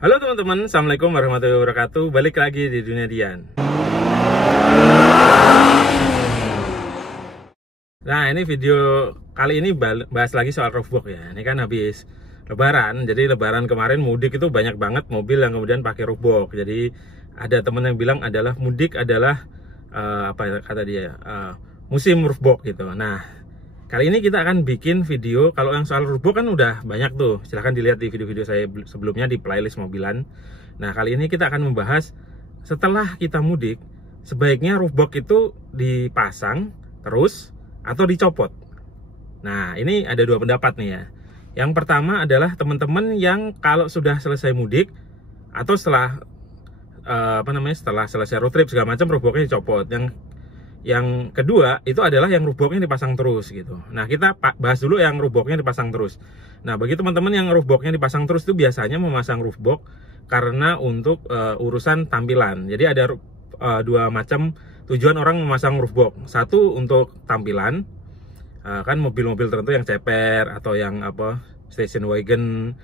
Halo teman-teman, Assalamualaikum warahmatullahi wabarakatuh. Balik lagi di Dunia Dian. Nah, ini video kali ini bahas lagi soal roofbox ya. Ini kan habis Lebaran, jadi Lebaran kemarin mudik itu banyak banget mobil yang kemudian pakai roofbox. Jadi ada teman yang bilang adalah mudik adalah apa kata dia musim roofbox gitu. Nah, kali ini kita akan bikin video. Kalau yang soal roofbox kan udah banyak tuh, silahkan dilihat di video-video saya sebelumnya di playlist mobilan. Nah, kali ini kita akan membahas setelah kita mudik, sebaiknya roofbox itu dipasang terus atau dicopot. Nah, ini ada dua pendapat nih ya. Yang pertama adalah teman-teman yang kalau sudah selesai mudik atau setelah setelah selesai road trip segala macam, roofboxnya dicopot. Yang kedua itu adalah yang roofboxnya dipasang terus gitu. Nah, kita bahas dulu yang roofboxnya dipasang terus. Nah, bagi teman-teman yang roofboxnya dipasang terus itu biasanya memasang roofbox karena untuk urusan tampilan. Jadi ada dua macam tujuan orang memasang roofbox. Satu untuk tampilan, kan mobil-mobil tertentu yang ceper atau yang station wagon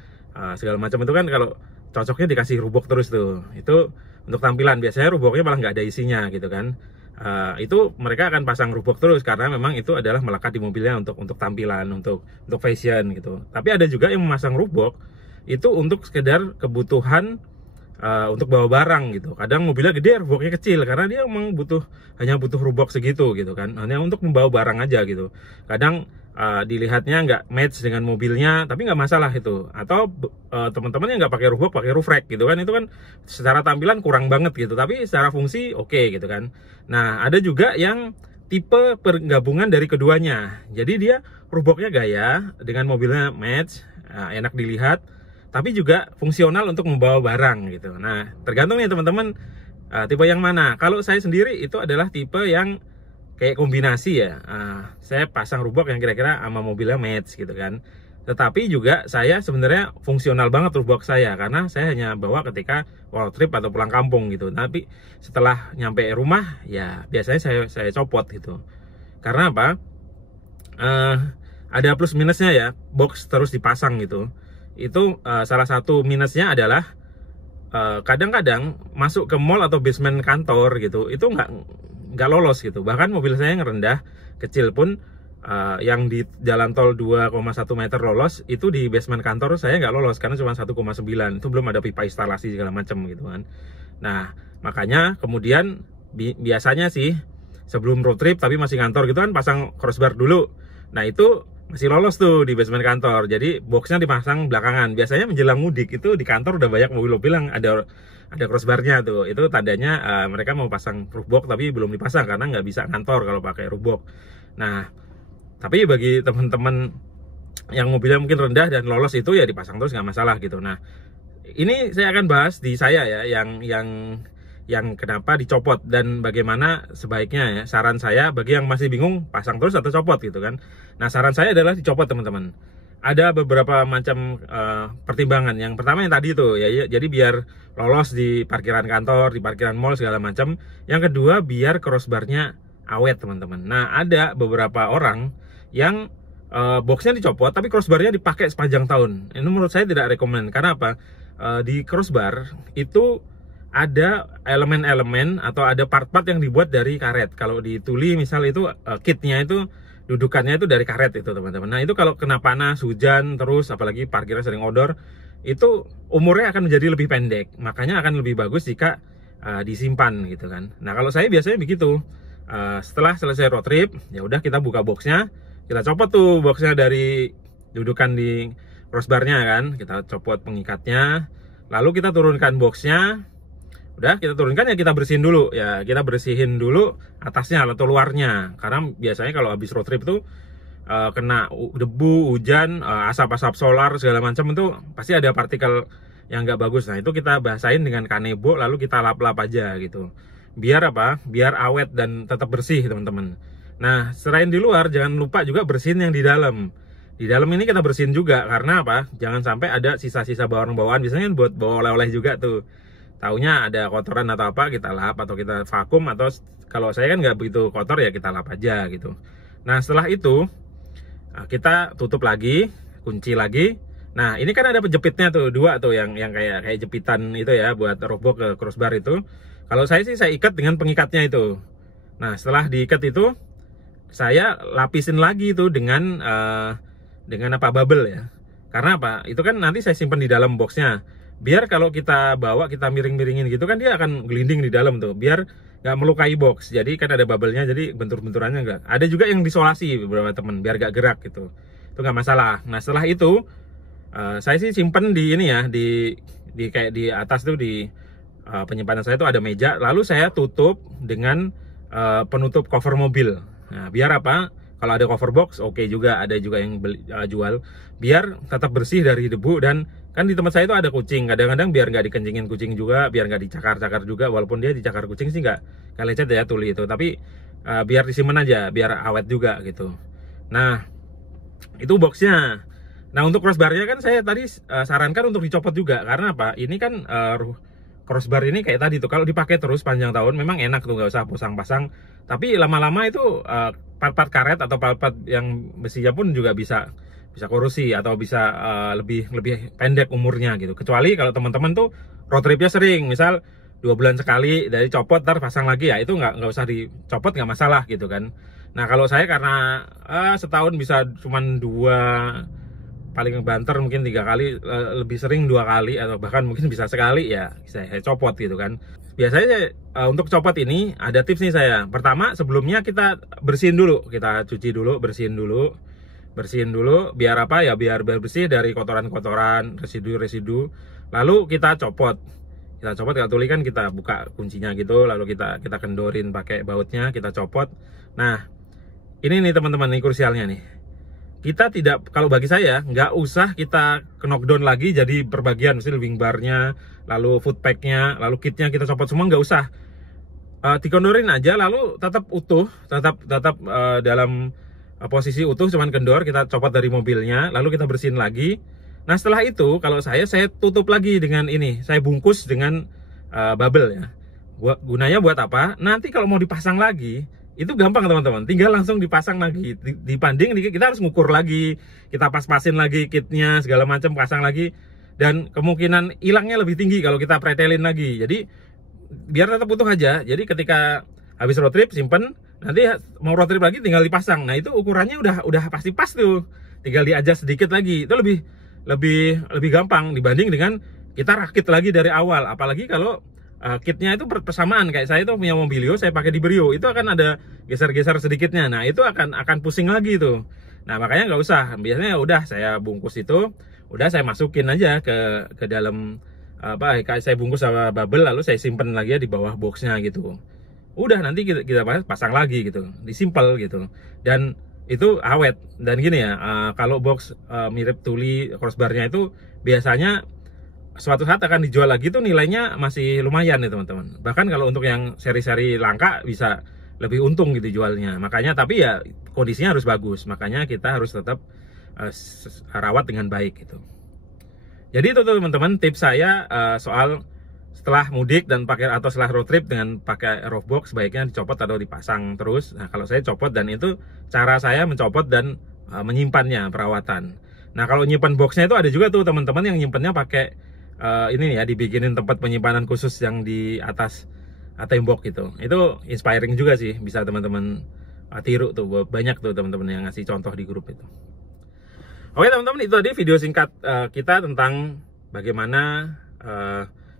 segala macam itu kan kalau cocoknya dikasih roofbox terus tuh. Itu untuk tampilan, biasanya roofboxnya malah nggak ada isinya gitu kan. Itu mereka akan pasang roofbox terus karena memang itu adalah melekat di mobilnya untuk tampilan, untuk fashion gitu. Tapi ada juga yang memasang roofbox itu untuk sekedar kebutuhan untuk bawa barang gitu. Kadang mobilnya gede, roofboxnya kecil karena dia memang hanya butuh roofbox segitu gitu kan, hanya untuk membawa barang aja gitu. Kadang dilihatnya nggak match dengan mobilnya, tapi nggak masalah itu. Atau teman-teman yang nggak pakai roofbox, pakai roof rack gitu kan, itu kan secara tampilan kurang banget gitu, tapi secara fungsi oke gitu kan. Nah, ada juga yang tipe penggabungan dari keduanya. Jadi dia roofboxnya gaya dengan mobilnya match, enak dilihat, tapi juga fungsional untuk membawa barang gitu. Nah, tergantung nih teman-teman tipe yang mana. Kalau saya sendiri itu adalah tipe yang kayak kombinasi ya. Saya pasang roofbox yang kira-kira sama mobilnya match gitu kan. Tetapi juga saya sebenarnya fungsional banget roofbox saya karena saya hanya bawa ketika road trip atau pulang kampung gitu. Tapi setelah nyampe rumah ya biasanya saya copot gitu. Karena apa? Ada plus minusnya ya, box terus dipasang gitu. Itu salah satu minusnya adalah kadang-kadang masuk ke mall atau basement kantor gitu, itu nggak lolos gitu. Bahkan mobil saya yang rendah kecil pun yang di jalan tol 2,1 meter lolos, itu di basement kantor saya nggak lolos karena cuma 1,9. Itu belum ada pipa instalasi segala macam gitu kan. Nah, makanya kemudian biasanya sih sebelum road trip tapi masih kantor gitu kan, pasang crossbar dulu. Nah, itu masih lolos tuh di basement kantor. Jadi boxnya dipasang belakangan. Biasanya menjelang mudik itu di kantor udah banyak mobil-mobil yang ada crossbarnya tuh. Itu tandanya mereka mau pasang roofbox tapi belum dipasang karena nggak bisa kantor kalau pakai roofbox. Nah, tapi bagi teman-teman yang mobilnya mungkin rendah dan lolos itu ya dipasang terus nggak masalah gitu. Nah, ini saya akan bahas di saya ya yang kenapa dicopot dan bagaimana sebaiknya ya. Saran saya bagi yang masih bingung pasang terus atau copot gitu kan. Nah, saran saya adalah dicopot teman-teman. Ada beberapa macam pertimbangan. Yang pertama yang tadi tuh ya, jadi biar lolos di parkiran kantor, di parkiran mall segala macam. Yang kedua biar crossbarnya awet teman-teman. Nah, ada beberapa orang yang boxnya dicopot tapi crossbarnya dipakai sepanjang tahun. Ini menurut saya tidak rekomend. Karena apa? Di crossbar itu ada elemen-elemen atau ada part-part yang dibuat dari karet. Kalau di Tuli misal itu kitnya itu dudukannya itu dari karet itu teman-teman. Nah, itu kalau kena panas, hujan terus, apalagi parkirnya sering odor, itu umurnya akan menjadi lebih pendek. Makanya akan lebih bagus jika disimpan gitu kan. Nah, kalau saya biasanya begitu. Setelah selesai road trip, ya udah kita buka boxnya, kita copot tuh boxnya dari dudukan di crossbarnya kan, kita copot pengikatnya, lalu kita turunkan boxnya. Udah kita turunkan ya kita bersihin dulu ya, kita bersihin dulu atasnya atau luarnya, karena biasanya kalau habis road trip tuh kena debu, hujan, asap-asap solar segala macam itu pasti ada partikel yang nggak bagus. Nah, itu kita basahin dengan kanebo lalu kita lap-lap aja gitu. Biar apa? Biar awet dan tetap bersih teman-teman. Nah, selain di luar jangan lupa juga bersihin yang di dalam. Di dalam ini kita bersihin juga karena apa? Jangan sampai ada sisa-sisa bawaan-bawaan. Biasanya buat bawa oleh-oleh juga tuh. Taunya ada kotoran atau apa, kita lap atau kita vakum, atau kalau saya kan nggak begitu kotor ya kita lap aja gitu. Nah, setelah itu kita tutup lagi, kunci lagi. Nah, ini kan ada penjepitnya tuh, dua tuh yang kayak jepitan itu ya buat roboh ke crossbar itu. Kalau saya sih saya ikat dengan pengikatnya itu. Nah, setelah diikat itu saya lapisin lagi itu dengan apa, bubble ya. Karena apa? Itu kan nanti saya simpan di dalam boxnya. Biar kalau kita bawa, kita miring-miringin gitu kan dia akan gelinding di dalam tuh. Biar nggak melukai box. Jadi kan ada bubble-nya, jadi bentur-benturannya nggak. Ada juga yang disolasi beberapa teman biar nggak gerak gitu. Itu nggak masalah. Nah, setelah itu saya sih simpen di ini ya, di kayak di atas tuh di penyimpanan saya tuh ada meja. Lalu saya tutup dengan penutup cover mobil. Nah, biar apa? Kalau ada cover box, oke juga, ada juga yang jual. Biar tetap bersih dari debu, dan kan di tempat saya itu ada kucing. Kadang-kadang biar nggak dikencingin kucing juga, biar nggak dicakar-cakar juga. Walaupun dia dicakar kucing sih nggak lecet ya tuli itu. Tapi biar disimpan aja, biar awet juga gitu. Nah, itu boxnya. Nah, untuk crossbarnya kan saya tadi sarankan untuk dicopot juga. Karena apa? Ini kan crossbar ini kayak tadi tuh, kalau dipakai terus panjang tahun memang enak tuh, nggak usah pasang-pasang. Tapi lama-lama itu part-part karet atau part-part yang besinya pun juga bisa korosi atau bisa lebih pendek umurnya gitu. Kecuali kalau teman-teman tuh road tripnya sering, misal 2 bulan sekali dari copot ntar pasang lagi, ya itu nggak usah dicopot, nggak masalah gitu kan. Nah, kalau saya karena setahun bisa cuman 2, paling banter mungkin 3 kali, lebih sering 2 kali atau bahkan mungkin bisa sekali, ya saya copot gitu kan. Biasanya untuk copot ini ada tips nih saya. Pertama, sebelumnya kita bersihin dulu, kita cuci dulu, bersihin dulu biar apa ya, biar bersih dari kotoran-kotoran, residu. Lalu kita copot kalau tuli kan kita buka kuncinya gitu, lalu kita kendorin pakai bautnya, kita copot. Nah, ini nih teman-teman, nih krusialnya nih. Kita tidak, kalau bagi saya nggak usah kita knockdown lagi jadi perbagian, misalnya wing barnya, lalu foot packnya, lalu kitnya kita copot semua, nggak usah. Dikondorin aja, lalu tetap utuh, tetap dalam posisi utuh, cuman kendor, kita copot dari mobilnya, lalu kita bersihin lagi. Nah, setelah itu kalau saya tutup lagi dengan ini, saya bungkus dengan bubble ya. Gunanya buat apa? Nanti kalau mau dipasang lagi itu gampang teman-teman, tinggal langsung dipasang lagi, dibanding kita harus ngukur lagi, kita pas-pasin lagi kitnya segala macam, pasang lagi, dan kemungkinan hilangnya lebih tinggi kalau kita pretelin lagi. Jadi biar tetap utuh aja. Jadi ketika habis road trip simpen, nanti mau road trip lagi tinggal dipasang. Nah, itu ukurannya udah pasti pas tuh, tinggal di-adjust sedikit lagi. Itu lebih gampang dibanding dengan kita rakit lagi dari awal. Apalagi kalau kitnya itu persamaan, kayak saya itu punya Mobilio, saya pakai di Brio, itu akan ada geser-geser sedikitnya. Nah, itu akan pusing lagi tuh. Nah, makanya nggak usah. Biasanya udah saya bungkus itu, udah saya masukin aja ke dalam apa, kayak saya bungkus sama bubble, lalu saya simpen lagi ya di bawah boxnya gitu. Udah, nanti kita pasang lagi gitu, disimpel gitu, dan itu awet. Dan gini ya, kalau box mirip tuli crossbarnya itu biasanya suatu saat akan dijual lagi tuh, nilainya masih lumayan nih teman-teman. Bahkan kalau untuk yang seri-seri langka bisa lebih untung gitu jualnya. Makanya, tapi ya kondisinya harus bagus. Makanya kita harus tetap rawat dengan baik gitu. Jadi itu tuh teman-teman tips saya soal setelah mudik dan pakai, atau setelah road trip dengan pakai roof box, sebaiknya dicopot atau dipasang terus. Nah, kalau saya copot, dan itu cara saya mencopot dan menyimpannya, perawatan. Nah, kalau nyimpan boxnya itu ada juga tuh teman-teman yang nyimpannya pakai ini ya, dibikinin tempat penyimpanan khusus yang di atas tembok gitu. Itu inspiring juga sih, bisa teman-teman tiru tuh. Banyak tuh teman-teman yang ngasih contoh di grup itu. Oke teman-teman, itu tadi video singkat kita tentang bagaimana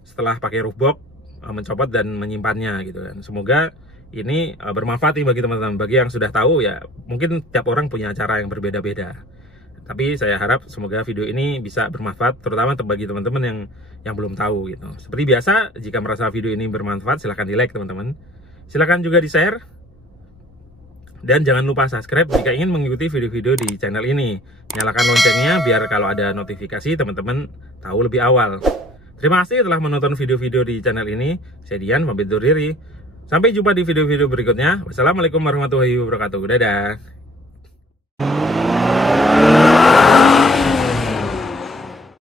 setelah pakai roof box mencopot dan menyimpannya gitu kan. Semoga ini bermanfaat bagi teman-teman. Bagi yang sudah tahu ya, mungkin tiap orang punya cara yang berbeda-beda. Tapi saya harap semoga video ini bisa bermanfaat, terutama bagi teman-teman yang belum tahu gitu. Seperti biasa, jika merasa video ini bermanfaat, silahkan di-like teman-teman. Silahkan juga di-share. Dan jangan lupa subscribe jika ingin mengikuti video-video di channel ini. Nyalakan loncengnya biar kalau ada notifikasi teman-teman tahu lebih awal. Terima kasih telah menonton video-video di channel ini. Saya Dian, pamit undur diri. Sampai jumpa di video-video berikutnya. Wassalamualaikum warahmatullahi wabarakatuh. Dadah.